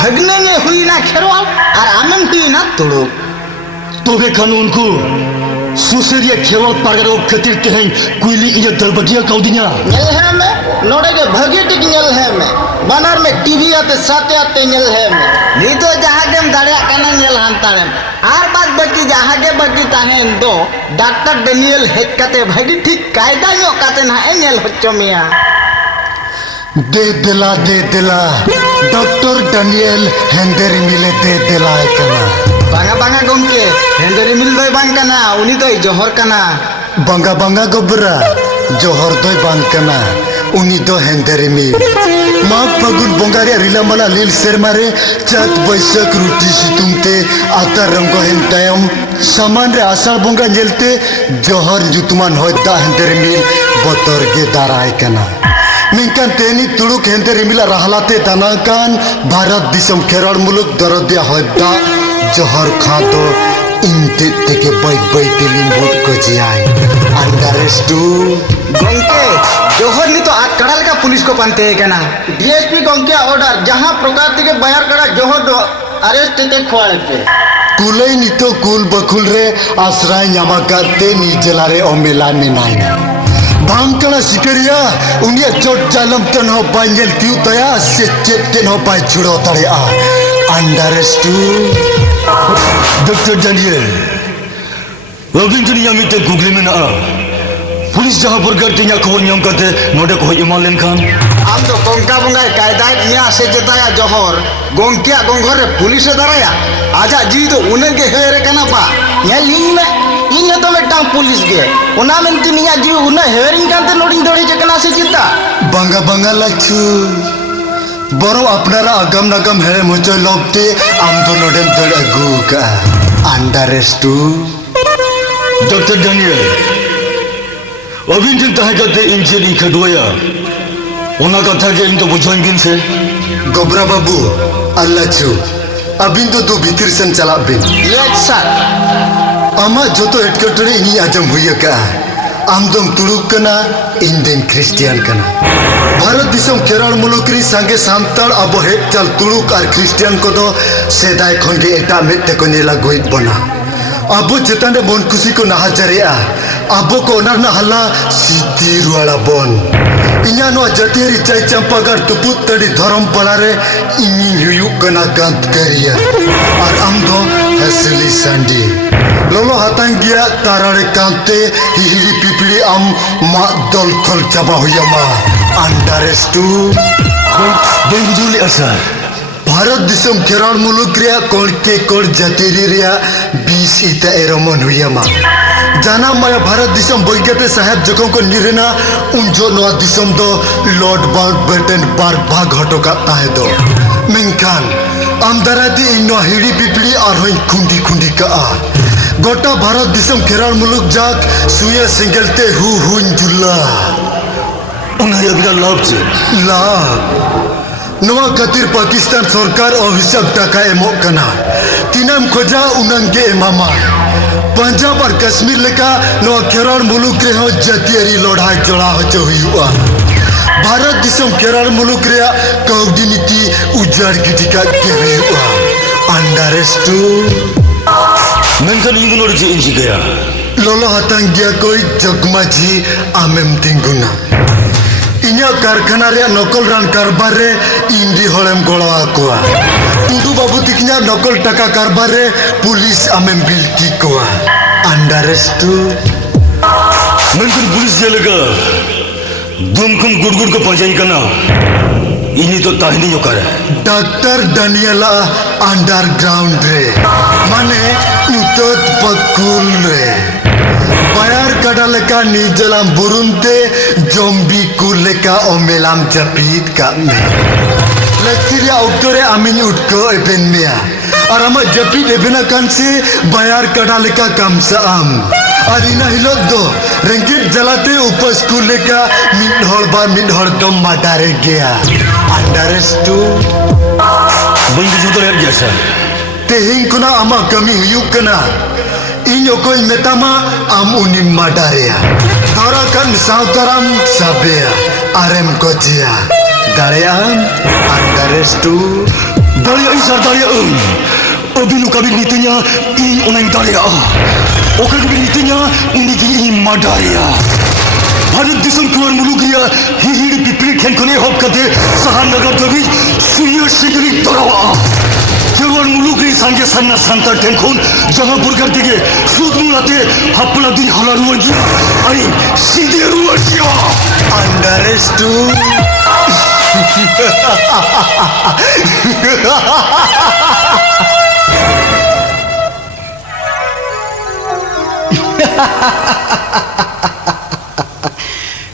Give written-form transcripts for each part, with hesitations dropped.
भगने ने हुई ना खेरवाल और आनंद हुई ना तुड़ो तो वे कानून को सुसरिया खेरवाल पागरो खतिर कहीं कुली इया दलबटिया कौदिया नेल है में नोड़े के भगे टिक नेल है में बनार में टीवी आते साथे आते नेल है में नी तो जहां के दाड़िया काना नेल हांताड़े आर बात बची जहां के बची ताहेन दो डॉक्टर डेनियल हेड काते भगी ठीक कायदा यो काते ना नेल होच्चो मिया दे दिला डॉक्टर डेनियल हेंदेरी मिले दे दिला कना बांगा बांगा गोमके हेंदेरी मिल दोय बांग कना उनी दोय जोहर कना बांगा बांगा गोबरा जोहर दोय बांग कना उनी दो हेंदेरी मिल माघ फागुन बोंगारे रिलामाला लील सेरमारे चात बैसाख रुटी सितुंगते आता रंगो हेंतायम सामान रे आषाढ़ बोंगा जेलते जोहर जुतमान होय दा हेंदेरी मिल बतर गे दाराय कना मिंकान तेनी तुड़ुक हेंते रिमिला रहलाते दानाकान भारत दिसम केरल मुलुक दरदिया होदा जोहर खातो इनते तेके बैक लिंबुट को जियाय अंडरस्टू गोंके जोहर नी तो आज कड़ाल का पुलिस को पानते है क्या डीएसपी गोंके ऑर्डर जहां प्रकार के बाहर कड़ा जोहर दो अरेस्ट ते खोल पे कुलई नी तो कुल बकुल रे आश्रय न्यामा करते नी जलारे ओमेला ने नाइना बांकला सिकरिया उनिया चोट जालम तन हो बांजल क्यों तया से चेतन हो पाए छुड़ो तड़े आ अंडरस्टू डॉक्टर डेनियल लॉगिंग के नियम इते गूगल में ना पुलिस जहां पर करते या खबर नियम करते नोटे को इमालन खान आम तो गोंका बोंगा कायदा निया से जताया जोहर गोंकिया गोंघर रे पुलिस दराया आजा जी तो उन्हें के हेरे कना पा या लिंग में इन तो मेटा पुलिस गे ओना मेंती निया जी उन्हें हेरिंग कांते नोडिंग दौड़ी जकना से चिंता बांगा बांगा लाचू बरो अपनारा अगम नगम है मुझे लोबते आम तो नोडेम दौड़ अगू का अंडरस्टू डॉक्टर डेनियल अभी जिन तह करते इंजन इन खडोया ओना कथा के इन तो बुझोइन बिन से गोबरा बाबू अल्लाह चू अभी तो भीतर सन चला बिन यस सर आमा जो तो हेडक्वार्टर इनी आजम हुई का आमदम तुड़ुक कना इंडियन क्रिश्चियन कना भारत दिसम केरल मुलुकरी संगे सांताल अब हेड चल तुड़ुक और क्रिश्चियन को तो सेदाय खंगे एटा मेटे को नेला गोइट बना अब चेतन रे बन खुशी को नहाजरिया अब को ना नहला सीधी रुआला बन इन्या नो जतिरी चाय चंपागर तुपुत तड़ी धर्म पलारे इनी हुयुक कना कांत करिया और आम दो असली संडी लोलो हाथां गया तारारे कांते हिहिरी पिपड़ी आम मा दल थल चाबा हुया मा अंडरस्टू बेंगुदुली असर भारत दिसम केरल मुलुक रिया कोण के कोण जातिरी रिया 20 इता एरमन हुया मा जाना माया भारत दिसम बोइगते साहेब जकों को निरेना उन जो नवा दिसम दो लॉर्ड माउंटबेटन बार भाग हटो का ताहे दो मिंकान आमदाराती इनो हिड़ी पिपड़ी और होई खुंडी खुंडी का आ गोटा भारत दिसम केरल मुलुक जाक सुया सिंगलते हुन जुल्ला उन्हें अगला लाभ से लाभ नवा कतिर पाकिस्तान सरकार और हिसाब टाका एमो कना तिनाम खोजा उनंगे एमामा पंजाब और कश्मीर लेका नवा केरल मुलुक रे हो जातियारी लड़ाई जोड़ा हो हुआ भारत दिसम केरल मुलुक रे कौडी नीति उजाड़ गिटिका के हुआ अंडरस्टू मेंकन इंगलोर जे इंजी गया लोलो हाथां गया कोई जगमाजी आमेम तिंगुना इन्या कारखाना रे नकल रान कारबार रे इंडी होलेम गोड़ा आकुआ टुडू बाबू तिकन्या नकल टाका कारबार रे पुलिस आमेम बिल्टी कोआ अंडरस्टू मेंकन पुलिस जे लगा दुमकुम गुड़गुड़ को पंजाई करना इन्हीं तो ताहिनी जो करे डॉक्टर डेनियला अंडरग्राउंड रे माने उतत पकुल रे बायर कड़ा लेका नीजलाम बुरुंते जोम्बी कुल लेका ओमेलाम जपीत का में लक्ष्य उक्तरे आमिन उठको एपेन मिया और हम जपीत एपेना कान से बायर कड़ा लेका कम साम और इना हिलो दो रंगीत जलाते ऊपर स्कूल लेका मिड हर दम माटारे गया अंडरस्टू बंदी जुतो यार जैसा तेहिंग कुना आमा कमी हुयुक कना इन ओकोई मेतामा आम उनी माटारेया थोड़ा kan sautaram sabea arem kojia daream अंडरस्टू daria isar daria Abinu kabin nitinya in oneng daria Oka kabin nitinya unigi in madaria Bharat disam keluar mulugia hihiri pipri khen kone hop kate sahan nagar dabi suya sigri darawa Keluar mulugri sange sanna santar tenkon jaga burgar dige sud mulate hapla din halaruan jiwa ani sideruan jiwa understood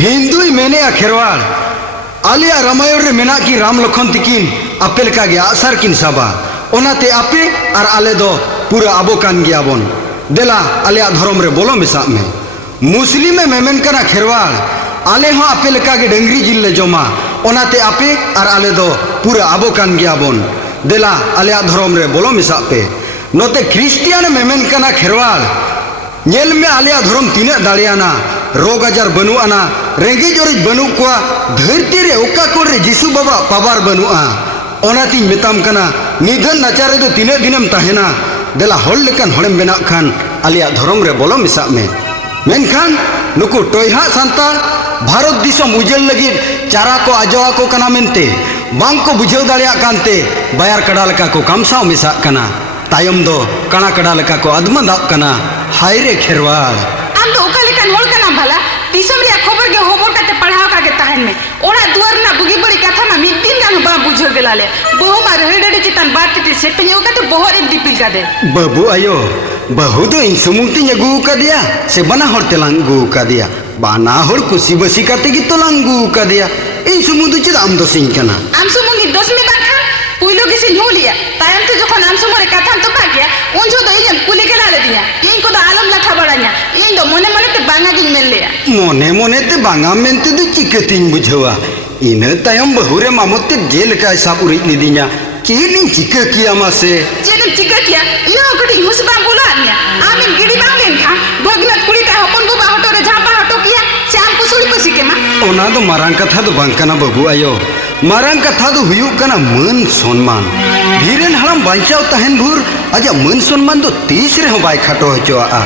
Hindu मेने खेरवाल आलिया रामायण रे मेना की राम लखन तिकिन अपे लेका गे आसार किन साबा ओनाते आपे और आले दो पूरा आबो कान गियाबन देला आलिया धर्म रे बोलो मिसा में मुस्लिम में मेमेन कना खेरवाल आले हो आपे लेका गे डंगरी जिल ले जमा ओनाते आपे और आले दो पूरा आबो कान गियाबन देला आलिया धर्म रे बोलो मिसा पे नोते क्रिश्चियन मेमेन कना खेरवाल नेल में आलिया धर्म तीने दाड़ियाना रोग आजार बनुआना रेंगे जोरिज बनु कोआ धरती रे ओका कोर रे जिसु बाबा पावार बनुआ ओनाती मेताम कना निधन नाचारे दो तीने दिनम ताहेना देला होल लेकन होड़ेम बेना खान आलिया धर्म रे बोलो मिसा में मेनखान नुकु टोयहा सांताल भारत दिसम उजल लगी चारा को आजवा को कना मेनते बांग को बुझेव दाड़िया कानते बायार कड़ा लेका को कामसाव मिसा कना तायम दो कणा कड़ा लेका को अदमदा कना हाय रे खेरवाल आम तो ओका लेकन होल कना भला दिसम रे खबर के होमर काते पढ़ाव का के ताहन में ओरा दुआर ना बुगी बड़ी कथा ना मिटिन गान बा बुझो गेलाले बहु मार हेडे चितान बाटते सेपे ओका तो बोहर इन दिपिल का दे बाबू आयो बहु दो इन सुमुंगती गु का दिया से बना होर तेलांग गु का दिया बाना होर कुसी बसी काते की तोलांग गु का दिया इन सुमुंदु चित आम दो सिंह कना आम सुमुंगी दस में बाखा पुइलो के सिन हो लिया तायम तो जखन आम सुमरे कथा तो का गया उन जो दई जन कुली के लाले दिया इन को तो आलम लखा बड़ा냐 इन दो मने मने ते बांगा गिन मेल लिया मोने मोने ते बांगा मेनते दो चिकतिन बुझवा इन तायम बहुरे मामते जेल का हिसाब उरी लिदिnya चीलिंग चिका किया मासे चीलिंग चिका किया यो कटी मुसबा बोलाnya आमिन गिडी बांगलेन खा भगनत कुड़ी ता हपन बुबा हटो रे झापा हटो किया श्याम कुसुड़ी पसी के मा ओना दो मारांग कथा दो बांकना बाबू आयो मारांग कथा दो हुयु कना मन सम्मान धीरेन हलाम बांचाव तहन भूर आजा मन सम्मान दो 30 रे हो बाय खाटो हचोआ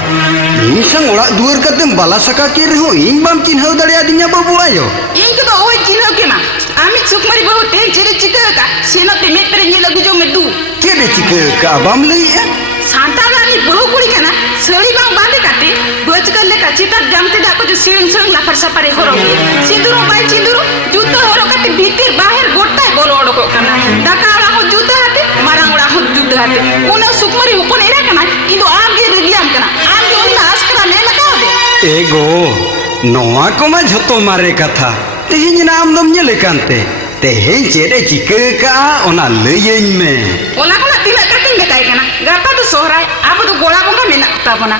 इन संग ओड़ा दुआर कते बाला सका के रे हो इन बाम चिन्हव दड़िया दिnya बाबू आयो इन के तो ओय चिन्हव के मा आमी सुकमरी बहु तेन चिरे चिका का सेनो पे मेट रे लगु जो में दू के रे चिका का बाम लई सांतालानी बहु कुड़ी कना सड़ी बांग बांधे काटे बच कर ले काचिता जमते दा को जो सिरंग सिरंग लाफर सपारे होरो सिंदूर बाय सिंदूर जूतो होरो काटे भीतर बाहर गोटाय बोलो ओडको कना दाकाड़ा हो जूतो हाते मारांगड़ा हो जूतो हाते उनो सुकमरी उपन एरा कना इंदो आम के रिगियाम कना आम के उनी आस करा ने लगा दे एगो नोआ को मा झतो मारे कथा तेहिं नाम दम नेले कानते तेहिं चेरे चिका का ओना लयेन में ओला कोना तिना कटिंग बेटाय कना गापा तो सोहराय अब तो गोला बंगा मेना ताबना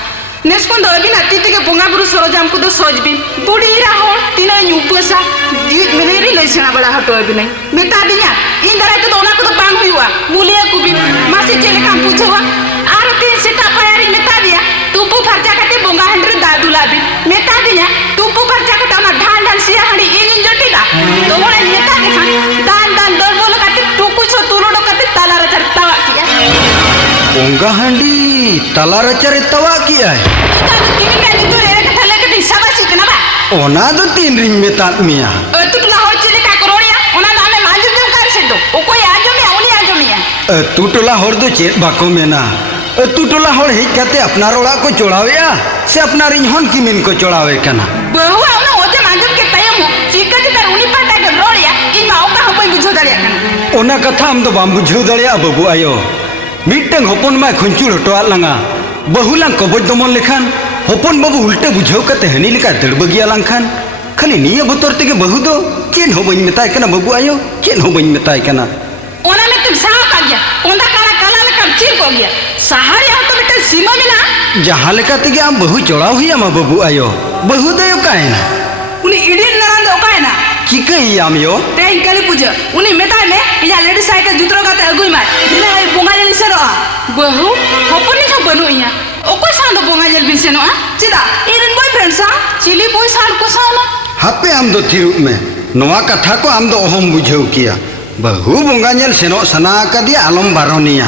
नेस्कोन दो अबिना तिते के बोंगा बुरु सरोजाम को दो सोजबिन बुड़ी रा हो तिना युपसा जीत मेनेरी लइसना बड़ा हटो अबिनै मेता दिnya इन दराय तो ओना को तो बांग हुआ मुलिया कुबी मासी चेले काम पूछवा आर तीन सेटा पायारी मेता दिया तुपु फरजा काटे बोंगा हंड्रे दादुलाबी मेता दिnya तुपु फरजा काटे मा ढान ढान सिया हडी इन जटिला तो ओना मेता के दान दान दर बोलो काटे तुपु छो तुरोडो काटे ताला रा चरतावा किया ओंगा हंडी ताला रा चरतावा किया इता तो किमी का जितो रे का थले के शाबाशी कना बा ओना दो तीन रिंग में तात मिया तुटला हो चले का करोड़िया ओना नामे मांजू दे कर से दो ओ कोई आजो में ओनी आजो में तुटला होर दो चेत बाको मेना तुटला होर हे कते अपना रोड़ा को चोड़ावेया से अपना रिंग हन की मिन को चोड़ावे कना बहु ओना ओते मांजू के तयम चिकते तर उनी पाटा के रोड़िया इन माओ का होपई बुझो दरिया कना ओना कथा हम तो बाम बुझो दरिया बाबू आयो मिटंग होपन मा खुंचुर हटवा लंगा बहुला कबज दमन लेखान होपन बाबू उल्टे बुझाव कते हनी लेका दड़बगिया लंखान खाली निया बतर तेगे बहु दो चेन हो बइन मेताय कना बाबू आयो चेन हो बइन मेताय कना ओना में तुम साव का गया ओंदा काला काला लेका चिर को गया सहारे हो तो बेटा सीमा मिला जहां लेका तेगे आम बहु चोड़ाव हुया मा बाबू आयो बहु दयो कायना उनी इडिन नरंद ओकायना चिकई आम यो ते इनकली पूजा उनी मेताय में या लेडी साइकिल जुतरो गाते अगुई मार दिना ए बोंगा जल सेरोआ बहु होपनी का बनु इया ओको सांदो बोंगा जल बिन सेनोआ चिदा इरिन बॉयफ्रेंड सा चिली बॉय साल को साना हापे आम दो थिरु में नोआ कथा को आम दो ओहम बुझाव किया बहु बंगा नेल सेनो सना कदिया आलम बारोनिया